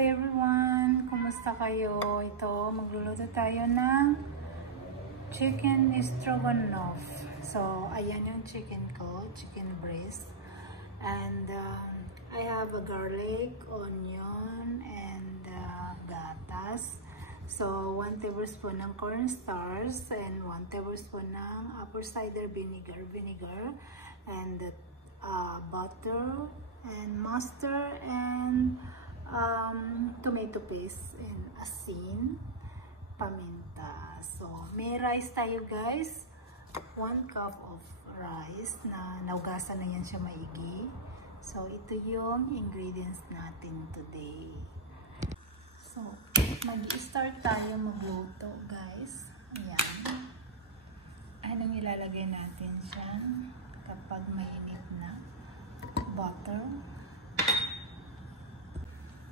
everyone! Kumusta kayo? Ito, magluluto tayo ng chicken stroganoff. So, ayan yung chicken ko, chicken breast. And I have a garlic, onion, and gatas. So, 1 tablespoon ng cornstarch and 1 tablespoon ng apple cider vinegar, and butter and mustard and tomato paste and asin, paminta. So, may rice tayo guys. 1 cup of rice na naugasan na yan siya maigi. So, ito yung ingredients natin today. So, mag-start tayo magluto guys. Ayan. Anong ilalagay natin siya kapag mainit na? Butter.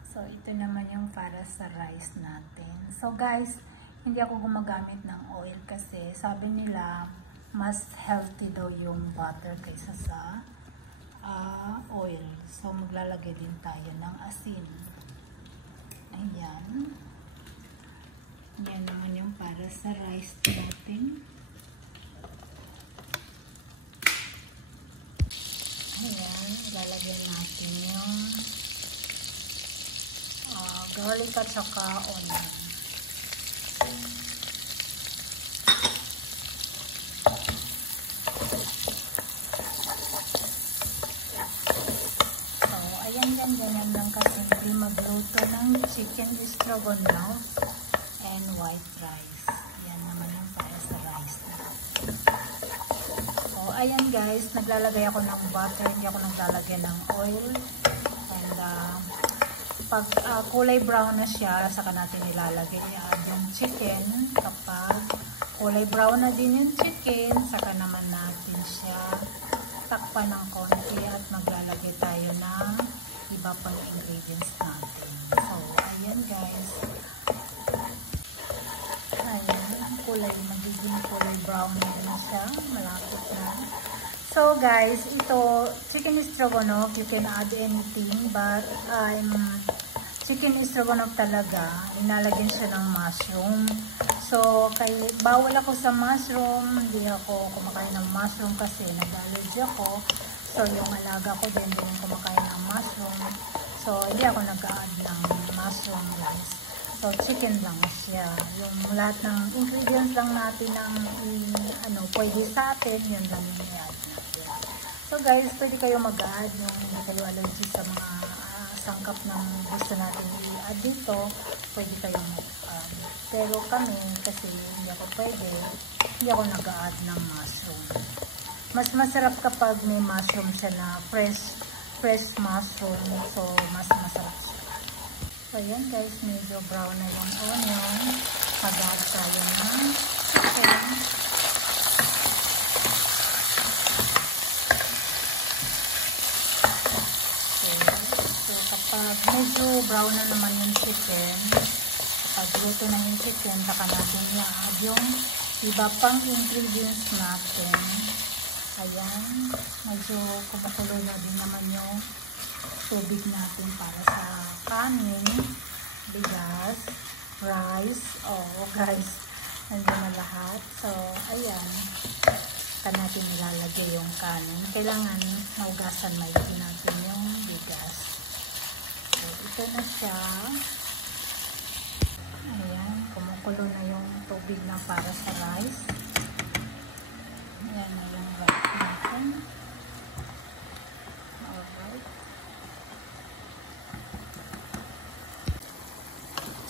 So, ito naman yung para sa rice natin. So, guys, hindi ako gumagamit ng oil kasi sabi nila mas healthy daw yung butter kaysa sa oil. So, maglalagay din tayo ng asin. Ayan. Yan naman yung para sa rice natin. Ayan. Lalagyan natin yung garlic at saka onion. So, ayan yan, ganyan lang kasimple magluto ng chicken stroganoff and white rice. Yan naman yung para sa rice na. So, ayan guys, naglalagay ako ng butter, hindi ako naglalagay ng oil. And, pag kulay brown na siya, saka natin ilalagay yung chicken. Kapag kulay brown na din yung chicken, saka naman natin siya takpan ng konti at maglalagay tayo ng iba pang ingredients natin. So, ayan guys. Ayan, magiging kulay brown na din siya. Malapit na. So guys, ito, chicken stroganoff, you can add anything, but chicken stroganoff talaga, inalagyan siya ng mushroom. So, bawal ako sa mushroom, hindi ako kumakain ng mushroom kasi nag-allergy ako. So, yung alaga ko din kumakain ng mushroom. So, hindi ako nag-add ng mushroom guys. So, chicken lang siya. Yung lahat ng ingredients lang natin ng pwede sa atin, yun lang yung i-add natin. So, guys, pwede kayo mag-add yung hindi kayo allergy sa mga sangkap ng gusto natin i-add dito. Pwede kayo mag-add. Pero kami, kasi hindi ako pwede, hindi ako nag-add ng mushroom. Mas masarap kapag may mushroom siya na fresh mushroom. So, mas masarap siya. So, ayan guys, medyo brown na yung onion. Pag-add tayo ng chicken. So, kapag medyo brown na naman yung chicken, kapag luto na yung chicken, saka natin i-add yung iba pang ingredients natin. Ayan, medyo kumukulo na din naman yung tubig natin para sa kanin, bigas, rice, guys, nandiyan na lahat. So, ayan, saka natin nilalagay yung kanin. Kailangan naugasan maigi natin yung bigas. So, ito na siya. Ayan, kumukulo na yung tubig na para sa rice. Ayan na yung rice natin. Alright.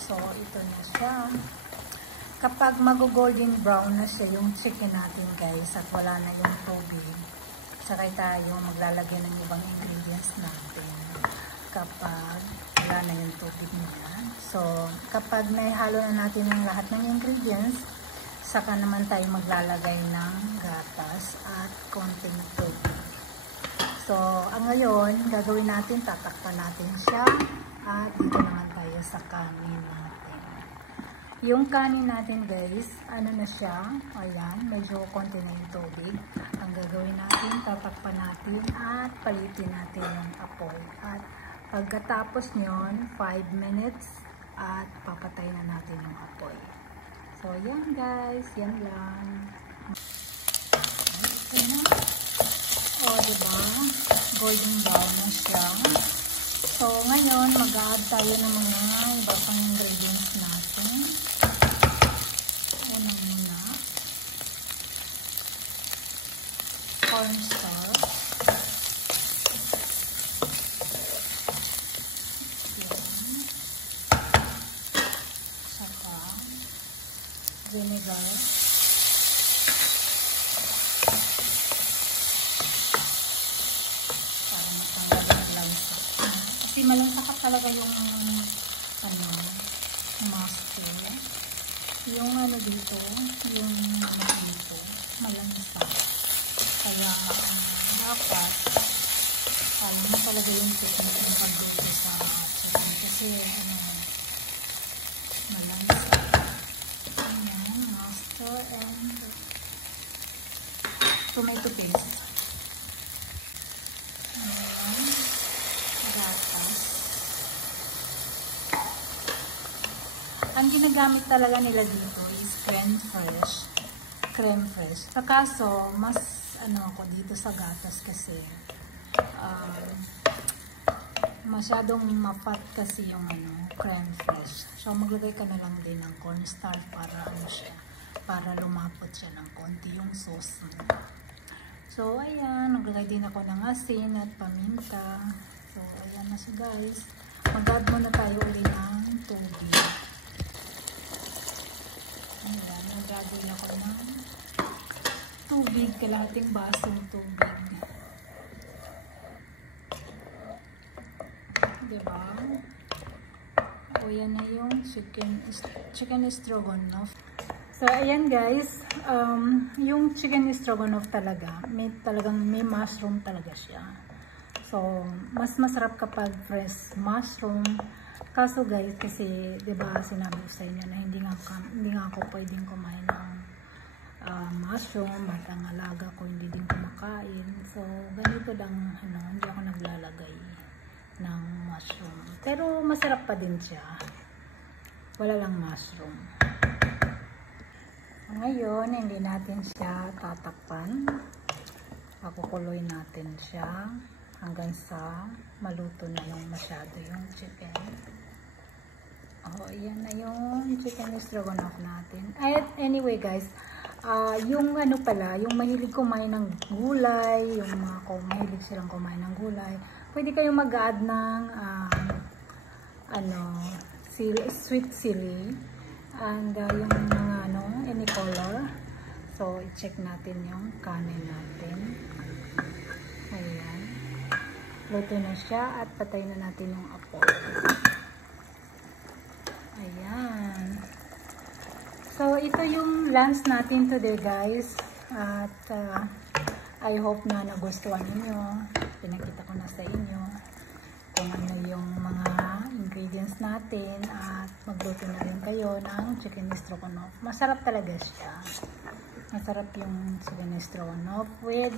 So, ito na siya. Kapag mag-golden brown na siya yung chicken natin guys at wala na yung tubig, sakay tayo maglalagay ng ibang ingredients natin kapag wala na yung tubig nila. So, kapag naihalo na natin yung lahat ng ingredients, saka naman tayo maglalagay ng gatas at konting tubig. So, ngayon, gagawin natin, tatakpan natin siya at dito naman tayo sa kanin natin. Yung kanin natin guys, ano na siya, ayan, medyo konti na yung tubig. Ang gagawin natin, tatakpan natin at palitin natin yung apoy at Pagkatapos nyon, 5 minutes at papatay na natin yung apoy. So, yan guys. Yan lang. Okay na. O, diba? Golden brown na siya. So, ngayon, mag-add tayo ng mga iba pang ingredients natin. Una muna. Cornstarch. Saka vinegar. Para matanggal yung lansa. Kasi malansakat talaga yung master. Yung dito, yung dito, malansa. Kaya dapat alam mo talaga yung technique ng pagluto sa chicken kasi malansa. Ayan, master and tomato paste. Ayan, gatas. Ang ginagamit talaga nila dito is creme fraiche. Creme fraiche. Kaso, mas ako dito sa gatas kasi masyadong mapat kasi yung creme fraiche. So, maglagay ka na lang din ng cornstarch para siya, para lumapot siya ng konti yung sauce mo. So, ayan, naglagay din ako ng asin at paminta. So, ayan na siya guys. Mag-add muna tayo ulit ng tubig. Ayan, mag-add din ako ng tubig, kalahating basong tubig. Diba? O, yan na yung chicken stroganoff. So, ayan guys, yung chicken stroganoff talaga, talagang may mushroom talaga siya. So, mas masarap kapag fresh mushroom. Kaso guys, kasi, diba, sinabi ko sa inyo na hindi nga ako pwedeng kumain ng mushroom at ang alaga ko hindi din kumakain. So, ganito lang, hindi ako naglalagay ng mushroom. Pero, masarap pa din siya. Wala lang mushroom. Ngayon, hindi natin siya tatakpan. Pakukuloy natin siya hanggang sa maluto na yung masyado yung chicken. Ayan na yung chicken stroganoff natin. At anyway guys, yung yung mahilig kumain ng gulay, yung mga mahilig silang kumain ng gulay, pwede kayong mag-add ng sweet chili and yung mga any color. So, i-check natin yung kanin natin. Ayan. Luto na siya at patay na natin yung apoy. Ayan. So, ito yung lunch natin today guys. At I hope na nagustuhan niyo. Pinakita ko na sa inyo kung ano yung mga ingredients natin at magluto na rin kayo ng chicken stroganoff. Masarap talaga siya. Masarap yung chicken stroganoff with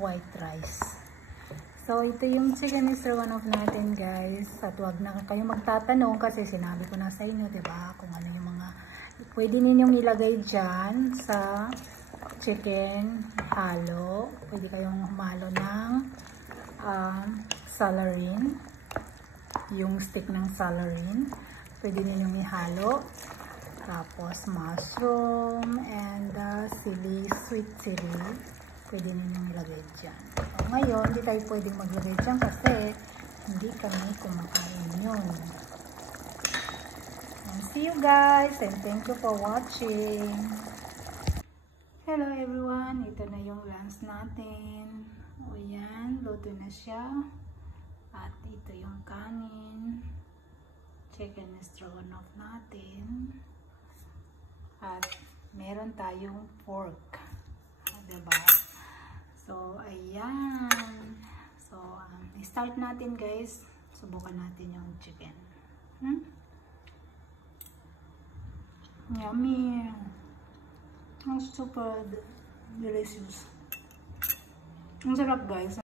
white rice. So, ito yung chicken stroganoff natin guys. At huwag na kayo magtatanong kasi sinabi ko na sa inyo, diba? Kung ano yung mga pwede ninyong ilagay dyan sa chicken halo. Pwede kayong humalo ng salarin. Yung stick ng salarin. Pwede ninyong ihalo. Tapos mushroom and sweet chili. Pwede ninyong ilagay dyan. So, ngayon, hindi tayo pwedeng maglagay dyan kasi hindi kami kumakain yun. And see you guys and thank you for watching. Hello everyone, ito na yung lunch natin. O yan, luto na siya. At ito yung kanin. Chicken stroganoff natin. At meron tayong pork. Diba? So, ayan. So, start natin guys. Subukan natin yung chicken. Yummy. Super delicious. Ang sarap guys.